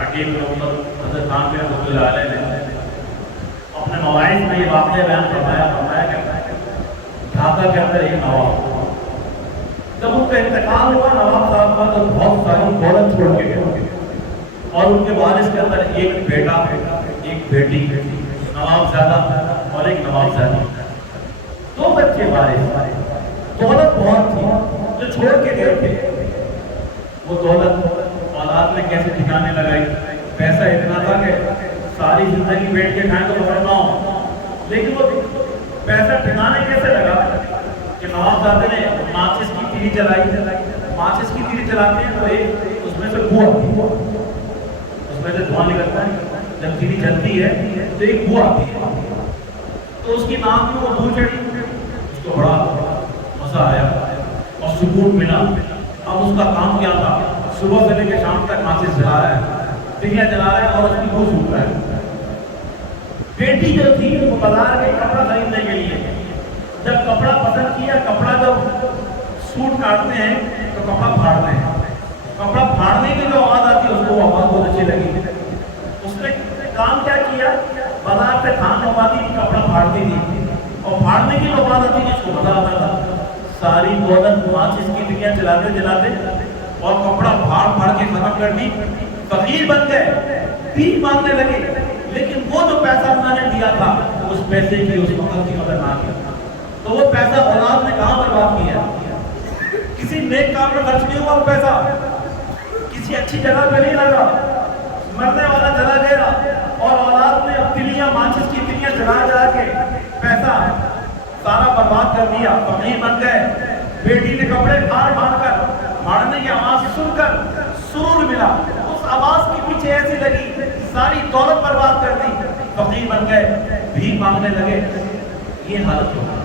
حکیم محمد حضرت خان رحمۃ اللہ علیہ نے اپنے مواعظ میں یہ واقعہ بیان فرمایا کہ ڈھاکہ کے اندر ایک نواب، جب ان کا انتقال ہوا نواب صاحب کا، تو بہت ساری دولت چھوڑ کے گئے اور ان کے وارث کے اندر ایک بیٹا ایک بیٹی، نواب زیادہ اور ایک نواب زیادہ، دو بچے وارث، دولت بہت تھی جو چھوڑ کے گئے تھے۔ وہ دولت اولاد میں کیسے ٹھکانے لگائی؟ پیسہ اتنا تھا کہ ساری زندگی بیٹھ کے کھائیں تو بڑا نہ ہو، لیکن وہ پیسہ ٹھکانے کیسے لگا کہ نواب زادے نے ماچس کی تیری چلائی۔ ماچس کی تیری چلاتے ہیں تو ایک اس میں سے بو آتی ہے، اس میں سے دھواں نکلتا ہے، جب تیری چلتی ہے تو ایک بو آتی ہے، تو اس کی ناک میں وہ بو چڑھی، اس کو بڑا مزہ آیا اور سکون ملا۔ اب اس کا کام کیا تھا؟ صبح سے لے کے شام تک ماچس جلا رہا ہے، تیلیاں جلا رہا ہے اور اس کی بو سوکھ رہا ہے۔ بیٹی جو تھی وہ بازار گئی کپڑا خریدنے کے لیے، جب کپڑا پسند کیا، کپڑا جب سوٹ کاٹتے ہیں تو کپڑا پھاڑتے ہیں، کپڑا پھاڑنے کی جو آواز آتی ہے اس کو وہ آواز بہت اچھی لگی۔ اس نے کام کیا کیا؟ بازار سے تھان منگواتی تھی، کپڑا پھاڑتی تھی اور پھاڑنے کی جو آواز آتی تھی اس کو مزہ آتا تھا۔ ساری دولت ماچس کی تیلیاں جلاتے جلاتے اور کپڑا پھاڑ پھاڑ کے ختم کر دی، فقیر بن گئے، بھیک مانگنے لگے، لیکن وہ جو پیسہ انہوں نے دیا تھا اس پیسے کی اس وقت کی قدر نہ کی، تو وہ پیسہ اولاد نے کہاں برباد کیا؟ کسی نیک کام میں خرچ نہیں ہوا، وہ پیسہ کسی اچھی جگہ پہ نہیں لگا، مرنے والا چلا گیا اور اولاد نے تلیاں ماچس کی تلیاں جلا جلا کے پیسہ سارا برباد کر دیا، فقیر بن گئے۔ بیٹی نے کپڑے پھاڑ پھاڑ کر، پھاڑنے کی آواز سن کر سرور ملا، اس آواز کے پیچھے ایسی لگی، ساری دولت برباد کر دی، فقیر بن گئے، بھیک مانگنے لگے۔ یہ حالت ہوگی۔